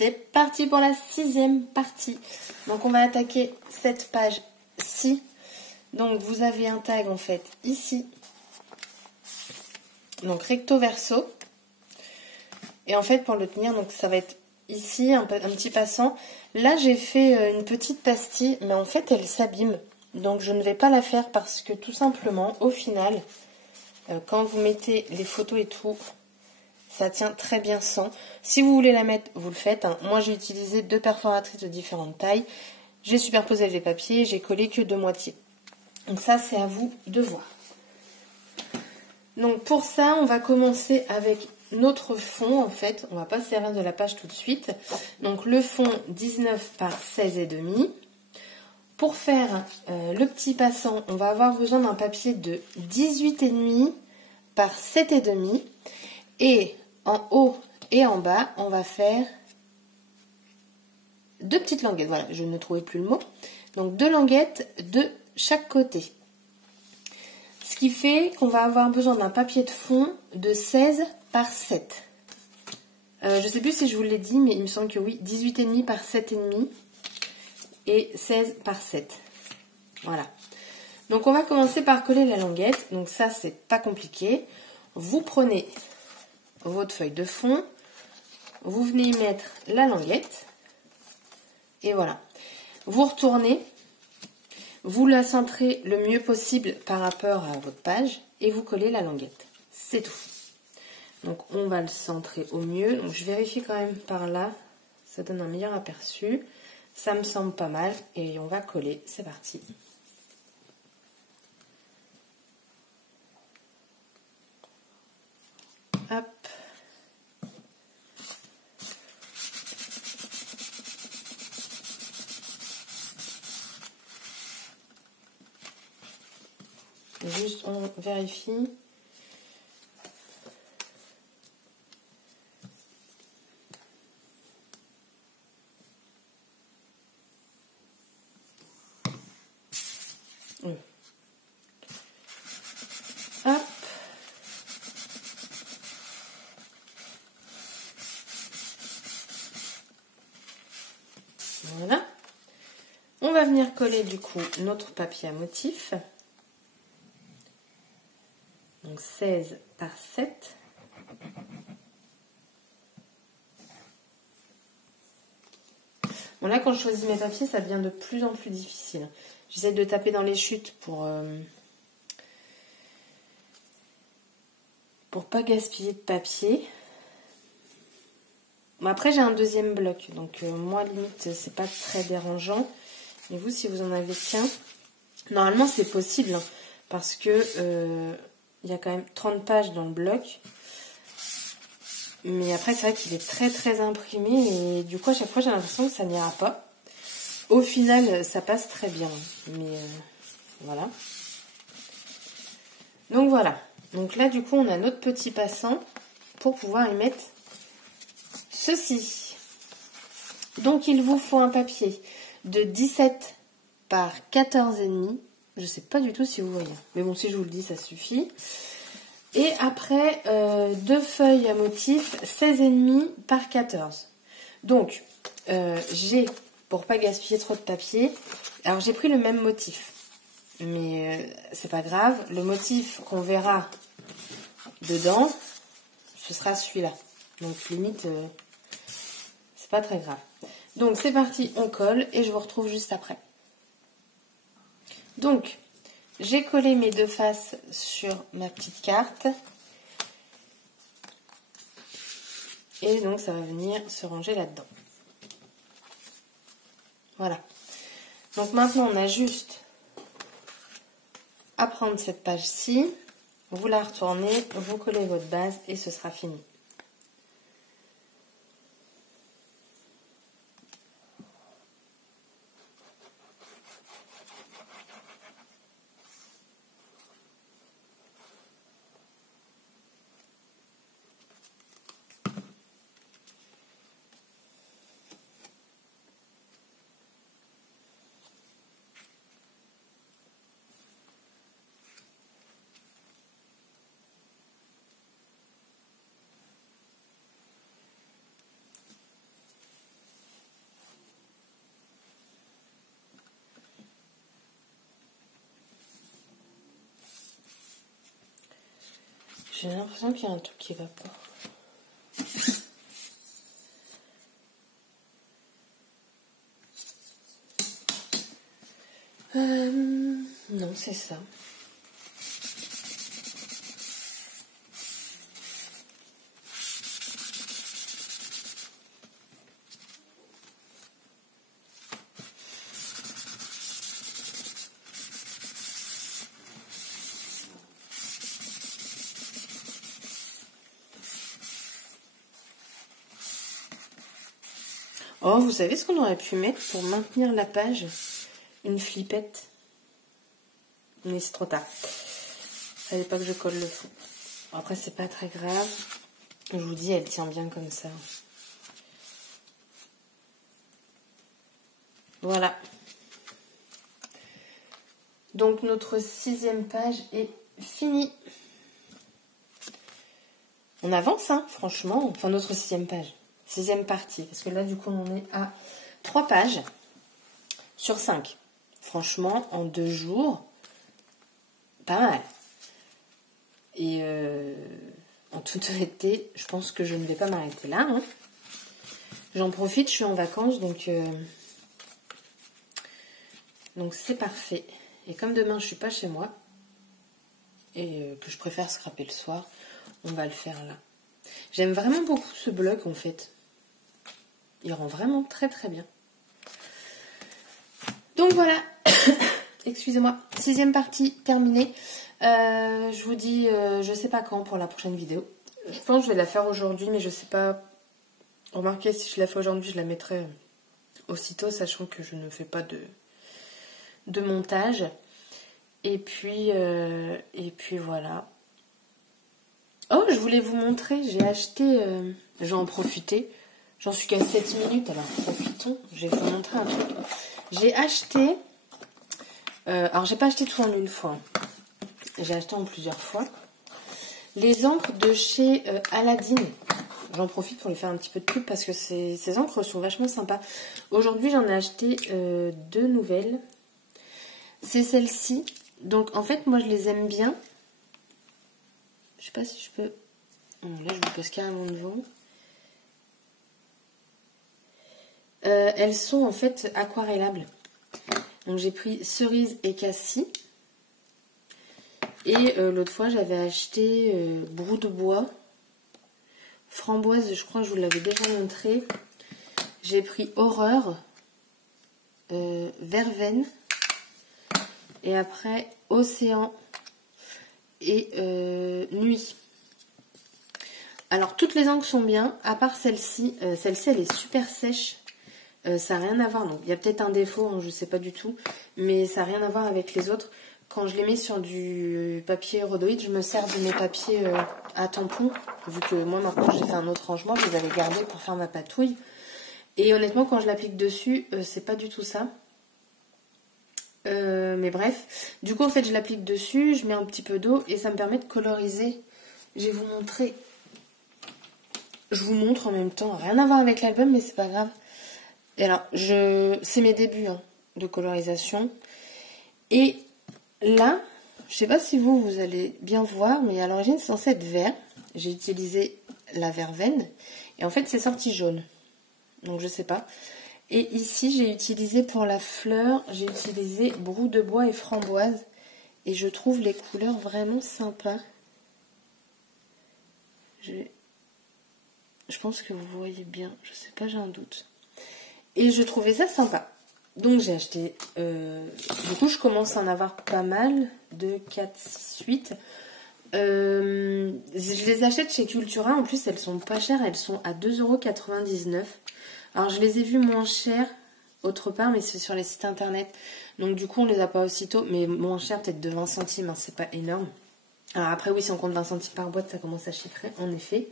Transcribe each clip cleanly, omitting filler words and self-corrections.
C'est parti pour la 6e partie. Donc on va attaquer cette page-ci. Donc vous avez un tag en fait ici. Donc recto verso. Et en fait pour le tenir, donc ça va être ici un petit passant. Là j'ai fait une petite pastille, mais en fait elle s'abîme. Donc je ne vais pas la faire parce que tout simplement au final, quand vous mettez les photos et tout, ça tient très bien sans. Si vous voulez la mettre, vous le faites. Hein. Moi j'ai utilisé 2 perforatrices de différentes tailles. J'ai superposé les papiers, j'ai collé que de moitié. Donc ça c'est à vous de voir. Donc pour ça on va commencer avec notre fond en fait. On va pas se servir de la page tout de suite. Donc le fond 19 par 16,5. Pour faire le petit passant, on va avoir besoin d'un papier de 18,5 par 7,5. Et en haut et en bas, on va faire 2 petites languettes. Voilà, je ne trouvais plus le mot. Donc 2 languettes de chaque côté. Ce qui fait qu'on va avoir besoin d'un papier de fond de 16 par 7. Je ne sais plus si je vous l'ai dit, mais il me semble que oui. 18,5 par 7,5 et 16 par 7. Voilà. Donc on va commencer par coller la languette. Donc ça, c'est pas compliqué. Vous prenez votre feuille de fond. Vous venez y mettre la languette. Et voilà. Vous retournez. Vous la centrez le mieux possible par rapport à votre page et vous collez la languette. C'est tout. Donc on va le centrer au mieux. Donc je vérifie quand même par là. Ça donne un meilleur aperçu. Ça me semble pas mal. Et on va coller. C'est parti. Hop. Juste, on vérifie. Hop. Voilà. On va venir coller du coup notre papier à motif. Donc 16 par 7. Bon là quand je choisis mes papiers ça devient de plus en plus difficile. J'essaie de taper dans les chutes pour pas gaspiller de papier. Bon, après j'ai un deuxième bloc donc moi limite c'est pas très dérangeant. Et vous si vous en avez qu'un, normalement c'est possible hein, parce que il y a quand même 30 pages dans le bloc. Mais après, c'est vrai qu'il est très très imprimé. Et du coup, à chaque fois, j'ai l'impression que ça n'ira pas. Au final, ça passe très bien. Mais voilà. Donc voilà. Donc là, du coup, on a notre petit passant pour pouvoir y mettre ceci. Donc, il vous faut un papier de 17 par 14,5. Je ne sais pas du tout si vous voyez. Mais bon, si je vous le dis, ça suffit. Et après, 2 feuilles à motif 16,5 par 14. Donc, j'ai, pour pas gaspiller trop de papier, alors j'ai pris le même motif. Mais c'est pas grave. Le motif qu'on verra dedans, ce sera celui-là. Donc, limite, c'est pas très grave. Donc, c'est parti, on colle et je vous retrouve juste après. Donc, j'ai collé mes 2 faces sur ma petite carte. Et donc, ça va venir se ranger là-dedans. Voilà. Donc, maintenant, on a juste à prendre cette page-ci. Vous la retournez, vous collez votre base et ce sera fini. J'ai l'impression qu'il y a un truc qui va pas. Non, c'est ça. Oh, vous savez ce qu'on aurait pu mettre pour maintenir la page? Une flippette. Mais c'est trop tard. Fallait pas que je colle le fond. Après, c'est pas très grave. Je vous dis, elle tient bien comme ça. Voilà. Donc, notre 6e page est finie. On avance, hein, franchement. Enfin, notre 6e page. 6e partie. Parce que là, du coup, on est à 3 pages sur 5. Franchement, en 2 jours, pas mal. Et en toute honnêteté, je pense que je ne vais pas m'arrêter là. Hein. J'en profite, je suis en vacances, donc c'est parfait. Et comme demain, je ne suis pas chez moi, et que je préfère scraper le soir, on va le faire là. J'aime vraiment beaucoup ce bloc, en fait. Il rend vraiment très très bien. Donc voilà, excusez-moi, 6e partie terminée. Je vous dis, je sais pas quand pour la prochaine vidéo. Je pense que je vais la faire aujourd'hui, mais je sais pas. Remarquez, si je la fais aujourd'hui, je la mettrai aussitôt, sachant que je ne fais pas de montage. Et puis voilà. Oh, je voulais vous montrer, j'ai acheté, je vais en profiter. J'en suis qu'à 7 minutes, alors profitons. Je vais vous montrer un truc. J'ai acheté, alors j'ai pas acheté tout en une fois. J'ai acheté en plusieurs fois. Les encres de chez Aladdin. J'en profite pour lui faire un petit peu de pub parce que ces encres sont vachement sympas. Aujourd'hui, j'en ai acheté 2 nouvelles. C'est celle-ci. Donc, en fait, moi, je les aime bien. Je sais pas si je peux... Bon, là, je vous pose carrément devant. Elles sont, en fait, aquarellables. Donc, j'ai pris cerise et cassis. Et l'autre fois, j'avais acheté brou de bois. Framboise, je crois que je vous l'avais déjà montré. J'ai pris horreur. Verveine. Et après, océan et nuit. Alors, toutes les encres sont bien, à part celle-ci. Celle-ci, elle est super sèche. Ça n'a rien à voir. Donc, il y a peut-être un défaut, hein, je ne sais pas du tout. Mais ça n'a rien à voir avec les autres. Quand je les mets sur du papier rhodoïde, je me sers de mes papiers à tampons. Vu que moi, maintenant, j'ai fait un autre rangement. Je les avais gardés pour faire ma patouille. Et honnêtement, quand je l'applique dessus, c'est pas du tout ça. Mais bref, du coup en fait je l'applique dessus, je mets un petit peu d'eau et ça me permet de coloriser. Je vais vous montrer. Je vous montre en même temps, rien à voir avec l'album mais c'est pas grave. Et alors, c'est mes débuts hein, de colorisation. Et là, je sais pas si vous allez bien voir, mais à l'origine c'est censé être vert. J'ai utilisé la verveine et en fait c'est sorti jaune. Donc je sais pas. Et ici, j'ai utilisé pour la fleur, j'ai utilisé brou de bois et framboise. Et je trouve les couleurs vraiment sympas. Je pense que vous voyez bien. Je sais pas, j'ai un doute. Et je trouvais ça sympa. Donc j'ai acheté... du coup, je commence à en avoir pas mal. 2, 4, 6, 8. Je les achète chez Cultura. En plus, elles sont pas chères. Elles sont à 2,99 €. Alors, je les ai vues moins chères autre part, mais c'est sur les sites internet. Donc, du coup, on les a pas aussitôt, mais moins cher, peut-être de 20 centimes, hein, c'est pas énorme. Alors, après, oui, si on compte 20 centimes par boîte, ça commence à chiffrer, en effet.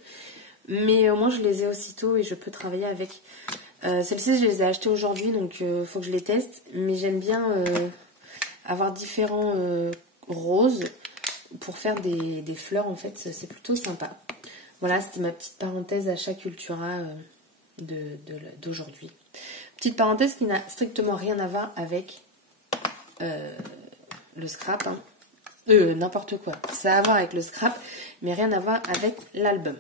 Mais au moins, je les ai aussitôt et je peux travailler avec. Celles-ci, je les ai achetées aujourd'hui, donc il faut que je les teste. Mais j'aime bien avoir différents roses pour faire des fleurs, en fait, c'est plutôt sympa. Voilà, c'était ma petite parenthèse achat Cultura d'aujourd'hui. Petite parenthèse qui n'a strictement rien à voir avec le scrap. Hein. N'importe quoi. Ça a à voir avec le scrap, mais rien à voir avec l'album.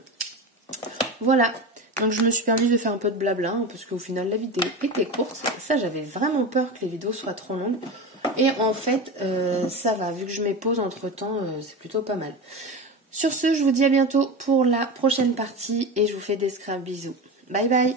Voilà. Donc je me suis permis de faire un peu de blabla, hein, parce qu'au final la vidéo était courte. Ça, j'avais vraiment peur que les vidéos soient trop longues. Et en fait, ça va. Vu que je mets pause entre temps, c'est plutôt pas mal. Sur ce, je vous dis à bientôt pour la prochaine partie et je vous fais des scraps. Bisous. Bye bye.